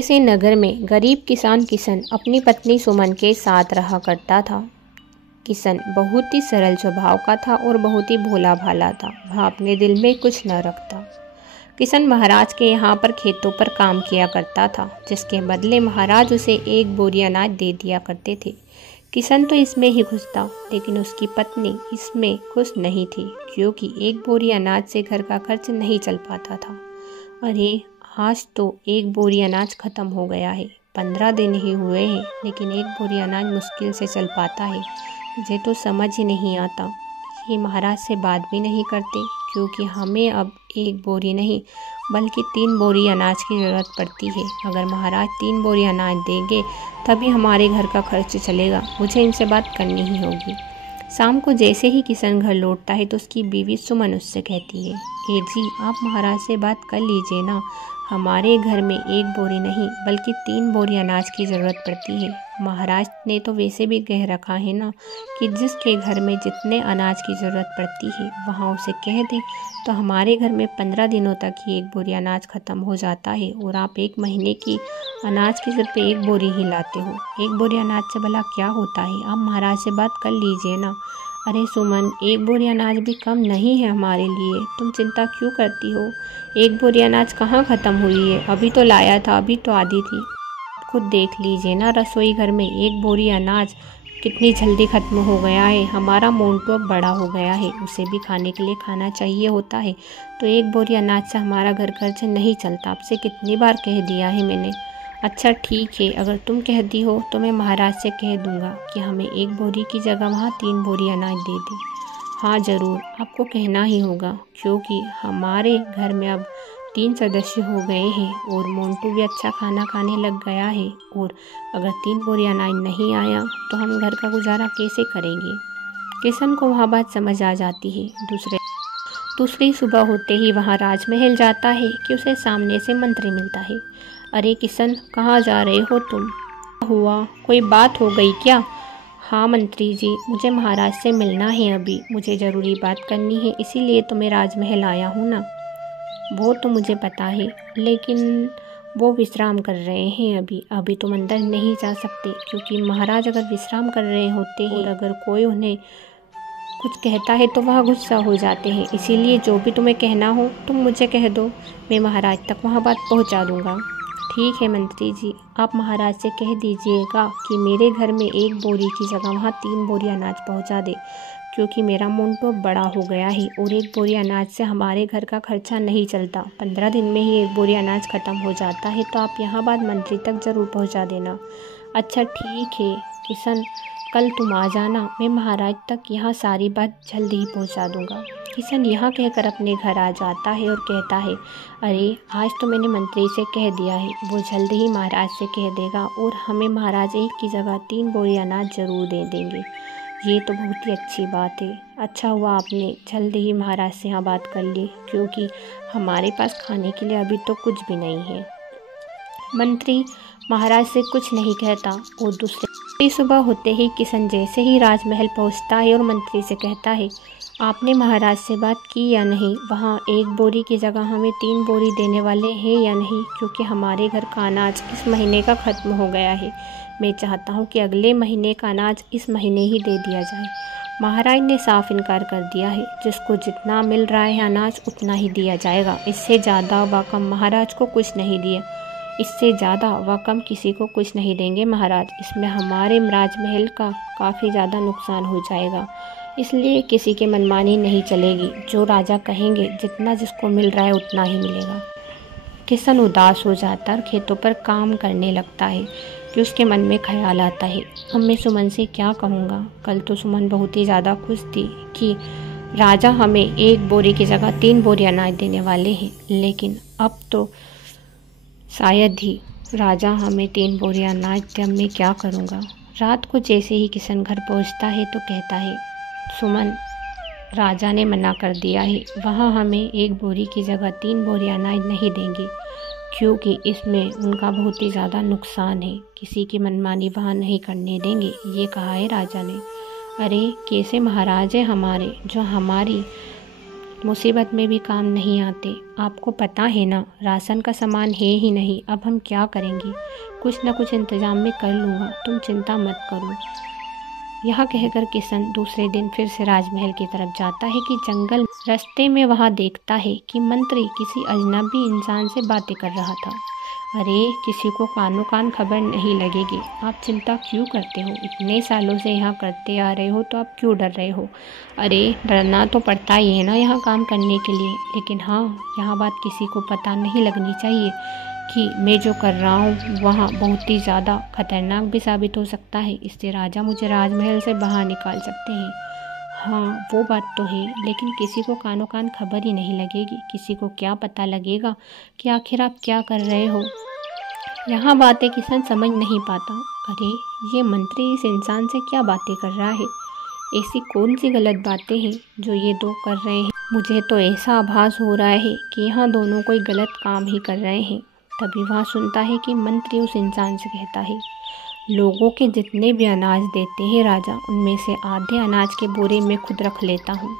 किसी नगर में गरीब किसान किशन अपनी पत्नी सुमन के साथ रहा करता था। किशन बहुत ही सरल स्वभाव का था और बहुत ही भोला भाला था। वह अपने दिल में कुछ न रखता। किशन महाराज के यहाँ पर खेतों पर काम किया करता था, जिसके बदले महाराज उसे एक बोरी अनाज दे दिया करते थे। किशन तो इसमें ही खुश था, लेकिन उसकी पत्नी इसमें खुश नहीं थी, क्योंकि एक बोरी अनाज से घर का खर्च नहीं चल पाता था। अरे आज तो एक बोरी अनाज खत्म हो गया है। 15 दिन ही हुए हैं, लेकिन एक बोरी अनाज मुश्किल से चल पाता है। मुझे तो समझ ही नहीं आता। ये महाराज से बात भी नहीं करते, क्योंकि हमें अब एक बोरी नहीं बल्कि 3 बोरी अनाज की ज़रूरत पड़ती है। अगर महाराज 3 बोरी अनाज देंगे तभी हमारे घर का खर्च चलेगा। मुझे इनसे बात करनी ही होगी। शाम को जैसे ही किशन घर लौटता है तो उसकी बीवी सुमन उससे कहती है, ए जी, आप महाराज से बात कर लीजिए ना। हमारे घर में एक बोरी नहीं बल्कि 3 बोरी अनाज की ज़रूरत पड़ती है। महाराज ने तो वैसे भी कह रखा है ना कि जिसके घर में जितने अनाज की ज़रूरत पड़ती है वहाँ उसे कह दें। तो हमारे घर में 15 दिनों तक ही एक बोरी अनाज ख़त्म हो जाता है, और आप 1 महीने की अनाज की सिर्फ 1 बोरी ही लाते हो। 1 बोरी अनाज से भला क्या होता है? आप महाराज से बात कर लीजिए ना। अरे सुमन, 1 बोरी अनाज भी कम नहीं है हमारे लिए। तुम चिंता क्यों करती हो? 1 बोरी अनाज कहाँ ख़त्म हुई है? अभी तो लाया था, अभी तो आधी थी। खुद देख लीजिए ना, रसोई घर में 1 बोरी अनाज कितनी जल्दी ख़त्म हो गया है। हमारा मोंटू अब बड़ा हो गया है, उसे भी खाने के लिए खाना चाहिए होता है। तो 1 बोरी अनाज से हमारा घर खर्च नहीं चलता। आपसे कितनी बार कह दिया है मैंने। अच्छा ठीक है, अगर तुम कहती हो तो मैं महाराज से कह दूंगा कि हमें 1 बोरी की जगह वहाँ 3 बोरी अनाज दे दें। हाँ ज़रूर, आपको कहना ही होगा, क्योंकि हमारे घर में अब 3 सदस्य हो गए हैं और मोंटू भी अच्छा खाना खाने लग गया है। और अगर 3 बोरी अनाज नहीं आया तो हम घर का गुजारा कैसे करेंगे? किशन को वह बात समझ आ जाती है। दूसरी सुबह होते ही वहाँ राजमहल जाता है कि उसे सामने से मंत्री मिलता है। अरे किशन, कहाँ जा रहे हो तुम? हुआ, कोई बात हो गई क्या? हाँ मंत्री जी, मुझे महाराज से मिलना है। अभी मुझे ज़रूरी बात करनी है, इसीलिए तो मैं राजमहल आया हूँ ना। वो तो मुझे पता है, लेकिन वो विश्राम कर रहे हैं। अभी तुम अंदर नहीं जा सकते, क्योंकि महाराज अगर विश्राम कर रहे होते हैं और अगर कोई उन्हें कुछ कहता है तो वह गुस्सा हो जाते हैं। इसीलिए जो भी तुम्हें कहना हो तुम मुझे कह दो, मैं महाराज तक वह बात पहुंचा दूंगा। ठीक है मंत्री जी, आप महाराज से कह दीजिएगा कि मेरे घर में 1 बोरी की जगह वहाँ 3 बोरी अनाज पहुँचा दे, क्योंकि मेरा मोंटू अब बड़ा हो गया है और 1 बोरी अनाज से हमारे घर का खर्चा नहीं चलता। 15 दिन में ही 1 बोरी अनाज ख़त्म हो जाता है। तो आप यहाँ बात मंत्री तक ज़रूर पहुँचा देना। अच्छा ठीक है किशन, कल तुम आ जाना, मैं महाराज तक यहाँ सारी बात जल्द ही पहुँचा दूँगा। किशन यहाँ कहकर अपने घर आ जाता है और कहता है, अरे आज तो मैंने मंत्री से कह दिया है, वो जल्द ही महाराज से कह देगा और हमें महाराज 1 की जगह 3 बोरी अनाज ज़रूर दे देंगे। ये तो बहुत ही अच्छी बात है। अच्छा हुआ आपने जल्द ही महाराज से यहाँ बात कर ली, क्योंकि हमारे पास खाने के लिए अभी तो कुछ भी नहीं है। मंत्री महाराज से कुछ नहीं कहता और दूसरी सुबह होते ही किशन जैसे ही राजमहल पहुंचता है और मंत्री से कहता है, आपने महाराज से बात की या नहीं? वहाँ 1 बोरी की जगह हमें 3 बोरी देने वाले हैं या नहीं? क्योंकि हमारे घर का अनाज इस महीने का ख़त्म हो गया है। मैं चाहता हूँ कि अगले महीने का अनाज इस महीने ही दे दिया जाए। महाराज ने साफ इनकार कर दिया है। जिसको जितना मिल रहा है अनाज उतना ही दिया जाएगा। इससे ज़्यादा व कम महाराज को कुछ नहीं दिया। इससे ज़्यादा व कम किसी को कुछ नहीं देंगे महाराज। इसमें हमारे राजमहल का काफ़ी ज़्यादा नुकसान हो जाएगा, इसलिए किसी की मनमानी नहीं चलेगी। जो राजा कहेंगे जितना जिसको मिल रहा है उतना ही मिलेगा। किशन उदास हो जाता है और खेतों पर काम करने लगता है कि उसके मन में ख्याल आता है, अब मैं सुमन से क्या कहूँगा? कल तो सुमन बहुत ही ज़्यादा खुश थी कि राजा हमें 1 बोरी की जगह 3 बोरी अनाज देने वाले हैं, लेकिन अब तो शायद ही राजा हमें 3 बोरी अनाज दे। मैं क्या करूँगा? रात को जैसे ही किशन घर पहुँचता है तो कहता है, सुमन, राजा ने मना कर दिया है, वहाँ हमें 1 बोरी की जगह 3 बोरी अनाज नहीं देंगे, क्योंकि इसमें उनका बहुत ही ज़्यादा नुकसान है। किसी की मनमानी वहाँ नहीं करने देंगे, ये कहा है राजा ने। अरे कैसे महाराज है हमारे, जो हमारी मुसीबत में भी काम नहीं आते। आपको पता है ना, राशन का सामान है ही नहीं, अब हम क्या करेंगे? कुछ न कुछ इंतजाम में कर लूँगा, तुम चिंता मत करो। यह कहकर किशन दूसरे दिन फिर से राजमहल की तरफ जाता है कि जंगल रास्ते में वहाँ देखता है कि मंत्री किसी अजनबी इंसान से बातें कर रहा था। अरे, किसी को कानो कान खबर नहीं लगेगी। आप चिंता क्यों करते हो? इतने सालों से यहाँ करते आ रहे हो तो आप क्यों डर रहे हो? अरे, डरना तो पड़ता ही है ना यहाँ काम करने के लिए, लेकिन हाँ, यहाँ बात किसी को पता नहीं लगनी चाहिए कि मैं जो कर रहा हूँ वहाँ बहुत ही ज़्यादा खतरनाक भी साबित हो सकता है। इससे राजा मुझे राजमहल से बाहर निकाल सकते हैं। हाँ, वो बात तो है, लेकिन किसी को कानो कान खबर ही नहीं लगेगी। किसी को क्या पता लगेगा कि आखिर आप क्या कर रहे हो? यहाँ बातें किशन समझ नहीं पाता। अरे, ये मंत्री इस इंसान से क्या बातें कर रहा है? ऐसी कौन सी गलत बातें हैं जो ये दो कर रहे हैं? मुझे तो ऐसा आभास हो रहा है कि यहाँ दोनों कोई गलत काम ही कर रहे हैं। तभी वह सुनता है कि मंत्री उस इंसान से कहता है, लोगों के जितने भी अनाज देते हैं राजा, उनमें से आधे अनाज के बोरे में खुद रख लेता हूँ।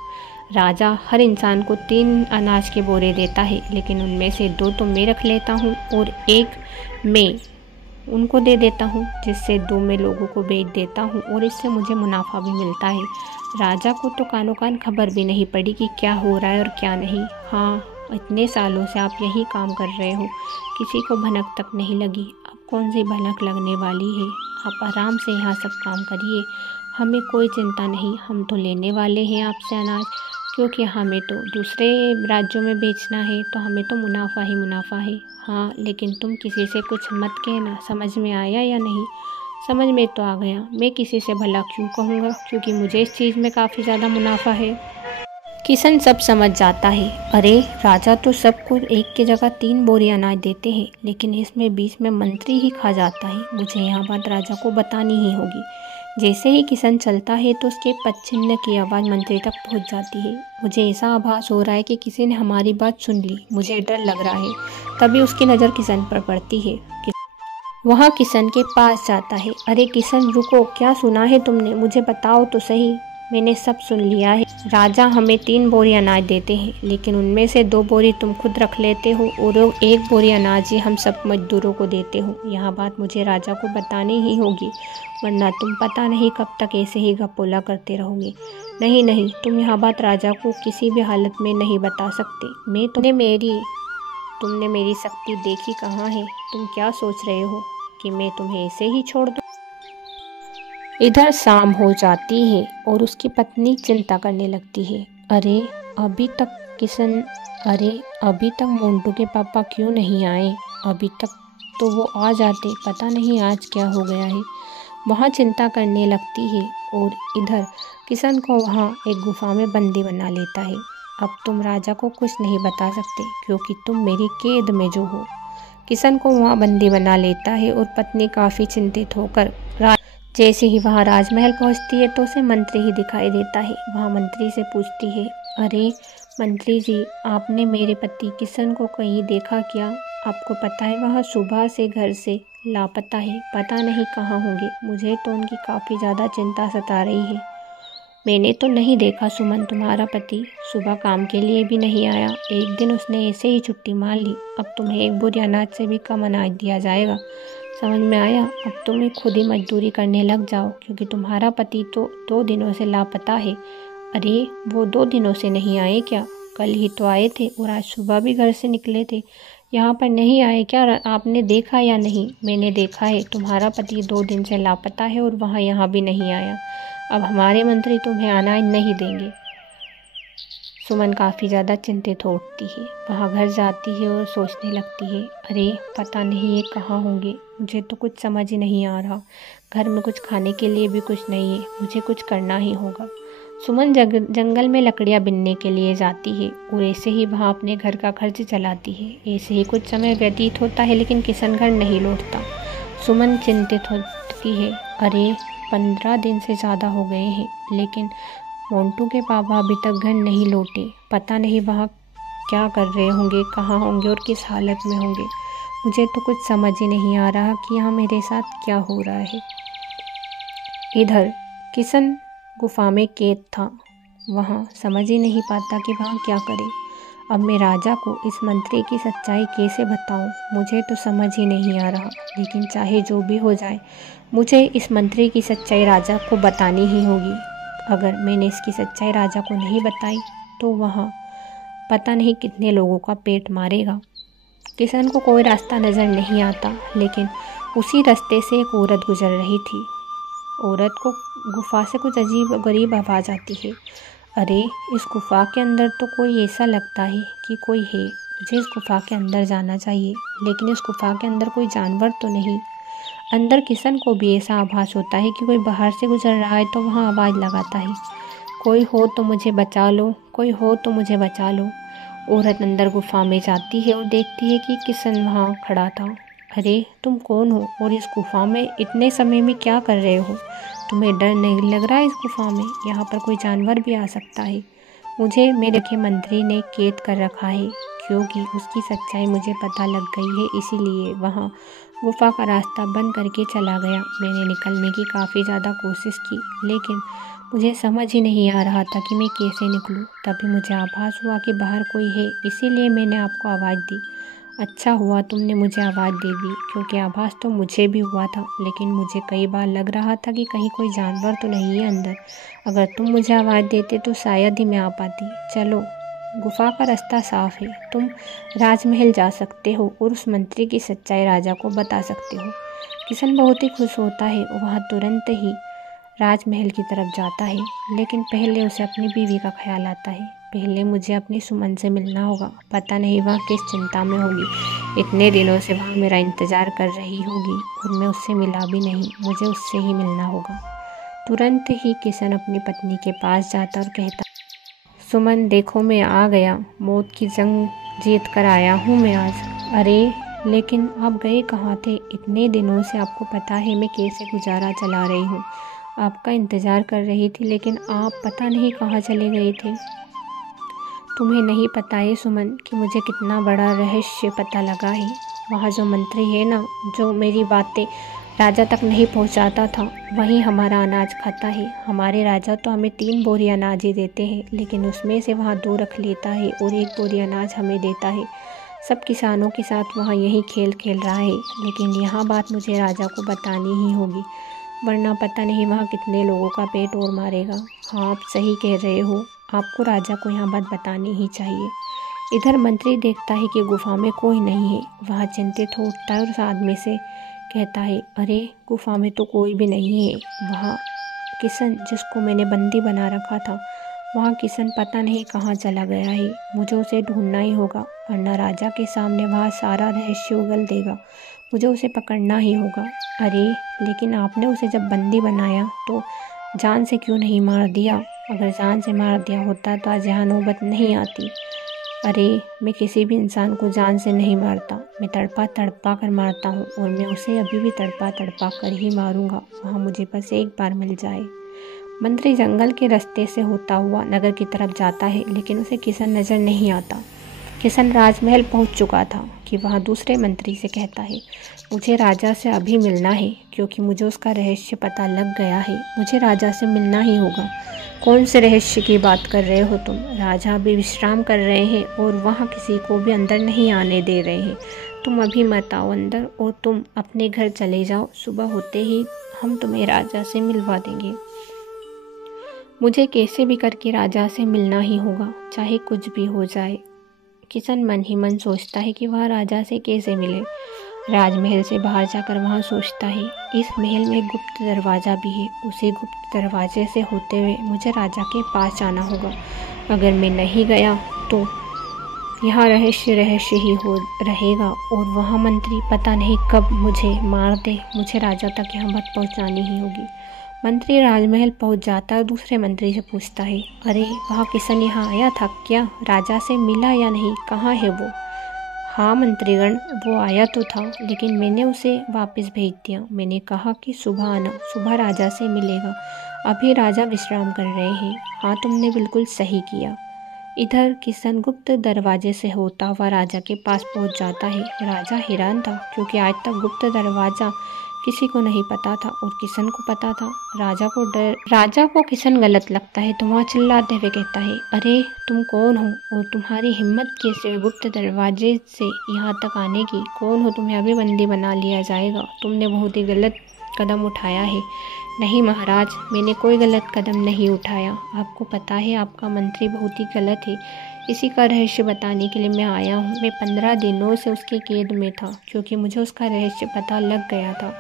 राजा हर इंसान को 3 अनाज के बोरे देता है, लेकिन उनमें से 2 तो मैं रख लेता हूँ और 1 मैं उनको दे देता हूँ, जिससे 2 मैं लोगों को बेच देता हूँ और इससे मुझे मुनाफा भी मिलता है। राजा को तो कानो कान खबर भी नहीं पड़ी कि क्या हो रहा है और क्या नहीं। हाँ, इतने सालों से आप यही काम कर रहे हो, किसी को भनक तक नहीं लगी। अब कौन सी भनक लगने वाली है? आप आराम से यहाँ सब काम करिए, हमें कोई चिंता नहीं। हम तो लेने वाले हैं आपसे अनाज, क्योंकि हमें तो दूसरे राज्यों में बेचना है, तो हमें तो मुनाफा ही मुनाफा है। हाँ, लेकिन तुम किसी से कुछ मत कहना। समझ में आया या नहीं? समझ में तो आ गया। मैं किसी से भला क्यों कहूँगा, क्योंकि मुझे इस चीज़ में काफ़ी ज़्यादा मुनाफा है। किशन सब समझ जाता है। अरे, राजा तो सबको एक की जगह 3 बोरी अनाज देते हैं, लेकिन इसमें बीच में मंत्री ही खा जाता है। मुझे यह बात राजा को बतानी ही होगी। जैसे ही किशन चलता है तो उसके पच्छिन्न की आवाज़ मंत्री तक पहुंच जाती है। मुझे ऐसा आभास हो रहा है कि किसी ने हमारी बात सुन ली, मुझे डर लग रहा है। तभी उसकी नज़र किशन पर पड़ती है। वहाँ किशन के पास जाता है। अरे किशन, रुको, क्या सुना है तुमने? मुझे बताओ तो सही। मैंने सब सुन लिया है। राजा हमें 3 बोरी अनाज देते हैं, लेकिन उनमें से 2 बोरी तुम खुद रख लेते हो और 1 बोरी अनाज ही हम सब मजदूरों को देते हो। यह बात मुझे राजा को बतानी ही होगी, वरना तुम पता नहीं कब तक ऐसे ही गपोला करते रहोगे। नहीं नहीं, तुम यह बात राजा को किसी भी हालत में नहीं बता सकते। तुमने मेरी शक्ति देखी कहाँ है? तुम क्या सोच रहे हो कि मैं तुम्हें ऐसे ही छोड़ दूँ? इधर शाम हो जाती है और उसकी पत्नी चिंता करने लगती है। अरे, अभी तक मोंटू के पापा क्यों नहीं आए? अभी तक तो वो आ जाते, पता नहीं आज क्या हो गया है। वहाँ चिंता करने लगती है और इधर किशन को वहाँ एक गुफा में बंदी बना लेता है। अब तुम राजा को कुछ नहीं बता सकते, क्योंकि तुम मेरी कैद में जो हो। किशन को वहाँ बंदी बना लेता है और पत्नी काफ़ी चिंतित होकर जैसे ही वहाँ राजमहल पहुँचती है तो उसे मंत्री ही दिखाई देता है। वहाँ मंत्री से पूछती है, अरे मंत्री जी, आपने मेरे पति किशन को कहीं देखा क्या? आपको पता है वह सुबह से घर से लापता है, पता नहीं कहाँ होंगे। मुझे तो उनकी काफ़ी ज़्यादा चिंता सता रही है। मैंने तो नहीं देखा सुमन, तुम्हारा पति सुबह काम के लिए भी नहीं आया। एक दिन उसने ऐसे ही छुट्टी मार ली। अब तुम्हें 1 बोरी अनाज से भी कम अनाज दिया जाएगा। समझ में आया? अब तुम्हें खुद ही मजदूरी करने लग जाओ, क्योंकि तुम्हारा पति तो 2 दिनों से लापता है। अरे, वो 2 दिनों से नहीं आए क्या? कल ही तो आए थे और आज सुबह भी घर से निकले थे। यहाँ पर नहीं आए क्या? आपने देखा या नहीं? मैंने देखा है, तुम्हारा पति 2 दिन से लापता है और वह यहाँ भी नहीं आया। अब हमारे मंत्री तुम्हें अनाज नहीं देंगे। सुमन काफ़ी ज़्यादा चिंतित हो उठती है। वहाँ घर जाती है और सोचने लगती है, अरे पता नहीं ये कहाँ होंगे। मुझे तो कुछ समझ ही नहीं आ रहा। घर में कुछ खाने के लिए भी कुछ नहीं है। मुझे कुछ करना ही होगा। सुमन जंगल में लकड़ियाँ बीनने के लिए जाती है और ऐसे ही वहाँ अपने घर का खर्च चलाती है। ऐसे ही कुछ समय व्यतीत होता है, लेकिन किशन घर नहीं लौटता। सुमन चिंतित होती है। अरे 15 दिन से ज़्यादा हो गए हैं, लेकिन मोंटू के पापा अभी तक घर नहीं लौटे। पता नहीं वहाँ क्या कर रहे होंगे, कहाँ होंगे और किस हालत में होंगे। मुझे तो कुछ समझ ही नहीं आ रहा कि यहाँ मेरे साथ क्या हो रहा है। इधर किशन गुफा में कैद था वहाँ समझ ही नहीं पाता कि वहाँ क्या करे। अब मैं राजा को इस मंत्री की सच्चाई कैसे बताऊं? मुझे तो समझ ही नहीं आ रहा, लेकिन चाहे जो भी हो जाए मुझे इस मंत्री की सच्चाई राजा को बतानी ही होगी। अगर मैंने इसकी सच्चाई राजा को नहीं बताई तो वहाँ पता नहीं कितने लोगों का पेट मारेगा। किशन को कोई रास्ता नज़र नहीं आता, लेकिन उसी रास्ते से एक औरत गुजर रही थी। औरत को गुफा से कुछ अजीब गरीब आवाज़ आती है। अरे, इस गुफा के अंदर तो कोई ऐसा लगता है कि कोई है। मुझे इस गुफा के अंदर जाना चाहिए, लेकिन इस गुफा के अंदर कोई जानवर तो नहीं। अंदर किशन को भी ऐसा आभास होता है कि कोई बाहर से गुजर रहा है, तो वहाँ आवाज़ लगाता है, कोई हो तो मुझे बचा लो, कोई हो तो मुझे बचा लो। औरत अंदर गुफा में जाती है और देखती है कि किशन वहाँ खड़ा था। अरे, तुम कौन हो और इस गुफा में इतने समय में क्या कर रहे हो? तुम्हें डर नहीं लग रहा है? इस गुफा में यहाँ पर कोई जानवर भी आ सकता है। मुझे मेरे के मंत्री ने कैद कर रखा है, क्योंकि उसकी सच्चाई मुझे पता लग गई है, इसीलिए वहाँ गुफा का रास्ता बंद करके चला गया। मैंने निकलने की काफ़ी ज़्यादा कोशिश की, लेकिन मुझे समझ ही नहीं आ रहा था कि मैं कैसे निकलूं। तभी मुझे आभास हुआ कि बाहर कोई है, इसीलिए मैंने आपको आवाज़ दी। अच्छा हुआ तुमने मुझे आवाज़ दे दी, क्योंकि आभास तो मुझे भी हुआ था, लेकिन मुझे कई बार लग रहा था कि कहीं कोई जानवर तो नहीं है अंदर। अगर तुम मुझे आवाज़ देते तो शायद ही मैं आ पाती। चलो, गुफा का रास्ता साफ है, तुम राजमहल जा सकते हो और उस मंत्री की सच्चाई राजा को बता सकते हो। किशन बहुत ही खुश होता है और वह तुरंत ही राजमहल की तरफ जाता है, लेकिन पहले उसे अपनी बीवी का ख्याल आता है। पहले मुझे अपनी सुमन से मिलना होगा, पता नहीं वह किस चिंता में होगी। इतने दिनों से वह मेरा इंतज़ार कर रही होगी और मैं उससे मिला भी नहीं। मुझे उससे ही मिलना होगा। तुरंत ही किशन अपनी पत्नी के पास जाता और कहता, सुमन देखो, मैं आ गया, मौत की जंग जीत कर आया हूँ मैं आज। अरे, लेकिन आप गए कहाँ थे? इतने दिनों से आपको पता है मैं कैसे गुजारा चला रही हूँ। आपका इंतज़ार कर रही थी, लेकिन आप पता नहीं कहाँ चले गए थे। तुम्हें नहीं पता है सुमन कि मुझे कितना बड़ा रहस्य पता लगा है। वहाँ जो मंत्री है ना, जो मेरी बातें राजा तक नहीं पहुँचाता था, वही हमारा अनाज खाता है। हमारे राजा तो हमें 3 बोरी अनाज ही देते हैं, लेकिन उसमें से वहाँ 2 रख लेता है और 1 बोरी अनाज हमें देता है। सब किसानों के साथ वहाँ यही खेल खेल रहा है, लेकिन यहाँ बात मुझे राजा को बतानी ही होगी, वरना पता नहीं वहाँ कितने लोगों का पेट और मारेगा। हाँ, आप सही कह रहे हो, आपको राजा को यहाँ बात बतानी ही चाहिए। इधर मंत्री देखता है कि गुफा में कोई नहीं है। वह चिंतित हो उठता है और उस आदमी से कहता है, अरे, गुफा में तो कोई भी नहीं है। वहाँ किशन, जिसको मैंने बंदी बना रखा था, वहाँ किशन पता नहीं कहाँ चला गया है। मुझे उसे ढूंढना ही होगा, वरना राजा के सामने वह सारा रहस्य उगल देगा। मुझे उसे पकड़ना ही होगा। अरे, लेकिन आपने उसे जब बंदी बनाया तो जान से क्यों नहीं मार दिया? अगर जान से मार दिया होता तो आज यहाँ नौबत नहीं आती। अरे, मैं किसी भी इंसान को जान से नहीं मारता, मैं तड़पा तड़पा कर मारता हूँ, और मैं उसे अभी भी तड़पा तड़पा कर ही मारूंगा। वहाँ मुझे बस एक बार मिल जाए। मंत्री जंगल के रास्ते से होता हुआ नगर की तरफ जाता है, लेकिन उसे किशन नज़र नहीं आता। किशन राजमहल पहुंच चुका था कि वह दूसरे मंत्री से कहता है, मुझे राजा से अभी मिलना है, क्योंकि मुझे उसका रहस्य पता लग गया है। मुझे राजा से मिलना ही होगा। कौन से रहस्य की बात कर रहे हो तुम? राजा अभी विश्राम कर रहे हैं और वहाँ किसी को भी अंदर नहीं आने दे रहे हैं। तुम अभी मत आओ अंदर और तुम अपने घर चले जाओ। सुबह होते ही हम तुम्हें राजा से मिलवा देंगे। मुझे कैसे भी करके राजा से मिलना ही होगा, चाहे कुछ भी हो जाए। किशन मन ही मन सोचता है कि वह राजा से कैसे मिले। राजमहल से बाहर जाकर वहाँ सोचता है, इस महल में गुप्त दरवाज़ा भी है। उसी गुप्त दरवाजे से होते हुए मुझे राजा के पास जाना होगा। अगर मैं नहीं गया तो यहाँ रहस्य ही हो रहेगा और वह मंत्री पता नहीं कब मुझे मार दे। मुझे राजा तक यहाँ बात पहुँचानी ही होगी। मंत्री राजमहल पहुँच जाता है और दूसरे मंत्री से पूछता है, अरे, वहाँ किशन यहाँ आया था क्या? राजा से मिला या नहीं? कहाँ है वो? हाँ मंत्रीगण, वो आया तो था, लेकिन मैंने उसे वापस भेज दिया। मैंने कहा कि सुबह आना, सुबह राजा से मिलेगा। अभी राजा विश्राम कर रहे हैं। हाँ, तुमने बिल्कुल सही किया। इधर किशन गुप्त दरवाजे से होता हुआ राजा के पास पहुंच जाता है। राजा हैरान था, क्योंकि आज तक गुप्त दरवाज़ा किसी को नहीं पता था और किशन को पता था। राजा को किशन गलत लगता है तो वहाँ चिल्लाते हुए कहता है, अरे तुम कौन हो और तुम्हारी हिम्मत कैसे गुप्त दरवाजे से यहाँ तक आने की? कौन हो? तुम्हें अभी बंदी बना लिया जाएगा। तुमने बहुत ही गलत कदम उठाया है। नहीं महाराज, मैंने कोई गलत कदम नहीं उठाया। आपको पता है आपका मंत्री बहुत ही गलत है। इसी का रहस्य बताने के लिए मैं आया हूँ। मैं 15 दिनों से उसके कैद में था क्योंकि मुझे उसका रहस्य पता लग गया था,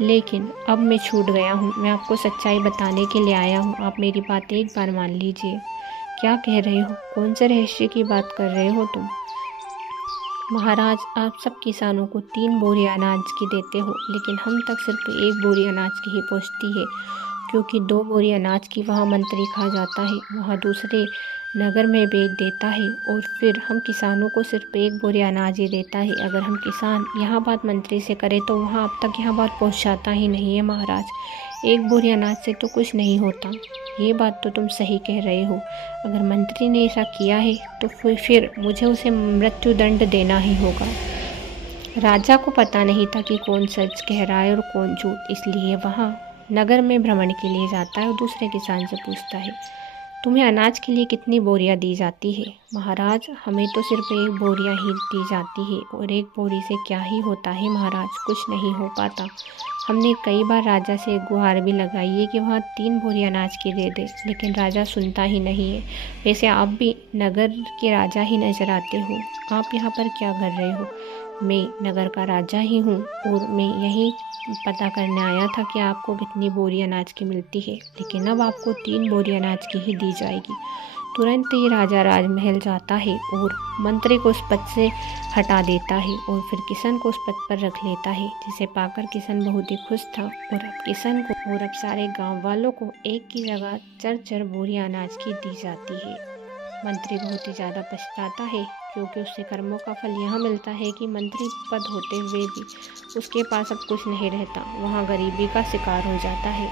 लेकिन अब मैं छूट गया हूँ। मैं आपको सच्चाई बताने के लिए आया हूँ। आप मेरी बात एक बार मान लीजिए। क्या कह रहे हो? कौन से रहस्य की बात कर रहे हो तुम? महाराज, आप सब किसानों को 3 बोरी अनाज की देते हो, लेकिन हम तक सिर्फ 1 बोरी अनाज की ही पहुँचती है, क्योंकि 2 बोरी अनाज की वहाँ मंत्री खा जाता है, वहाँ दूसरे नगर में बेच देता है और फिर हम किसानों को सिर्फ 1 बोरी अनाज ही देता है। अगर हम किसान यहाँ बात मंत्री से करें तो वहाँ अब तक यहाँ बात पहुँचाता ही नहीं है महाराज। 1 बोरी अनाज से तो कुछ नहीं होता। ये बात तो तुम सही कह रहे हो। अगर मंत्री ने ऐसा किया है तो फिर मुझे उसे मृत्यु दंड देना ही होगा। राजा को पता नहीं था कि कौन सच कह रहा है और कौन झूठ, इसलिए वहाँ नगर में भ्रमण के लिए जाता है और दूसरे किसान से पूछता है, तुम्हें अनाज के लिए कितनी बोरियां दी जाती है? महाराज, हमें तो सिर्फ 1 बोरियां ही दी जाती है और 1 बोरी से क्या ही होता है महाराज, कुछ नहीं हो पाता। हमने कई बार राजा से गुहार भी लगाई है कि वहाँ 3 बोरी अनाज की दे दे, लेकिन राजा सुनता ही नहीं है। वैसे आप भी नगर के राजा ही नजर आते हो। आप यहाँ पर क्या कर रहे हो? मैं नगर का राजा ही हूँ और मैं यही पता करने आया था कि आपको कितनी बोरी अनाज की मिलती है, लेकिन अब आपको 3 बोरी अनाज की ही दी जाएगी। तुरंत ही राजा राजमहल जाता है और मंत्री को उस पद से हटा देता है और फिर किशन को उस पद पर रख लेता है, जिसे पाकर किशन बहुत ही खुश था। और अब किशन को और अब सारे गाँव वालों को एक की जगह 4-4 बोरी अनाज की दी जाती है। मंत्री बहुत ही ज़्यादा पछताता है क्योंकि उससे कर्मों का फल यह मिलता है कि मंत्री पद होते हुए भी उसके पास अब कुछ नहीं रहता, वहाँ गरीबी का शिकार हो जाता है।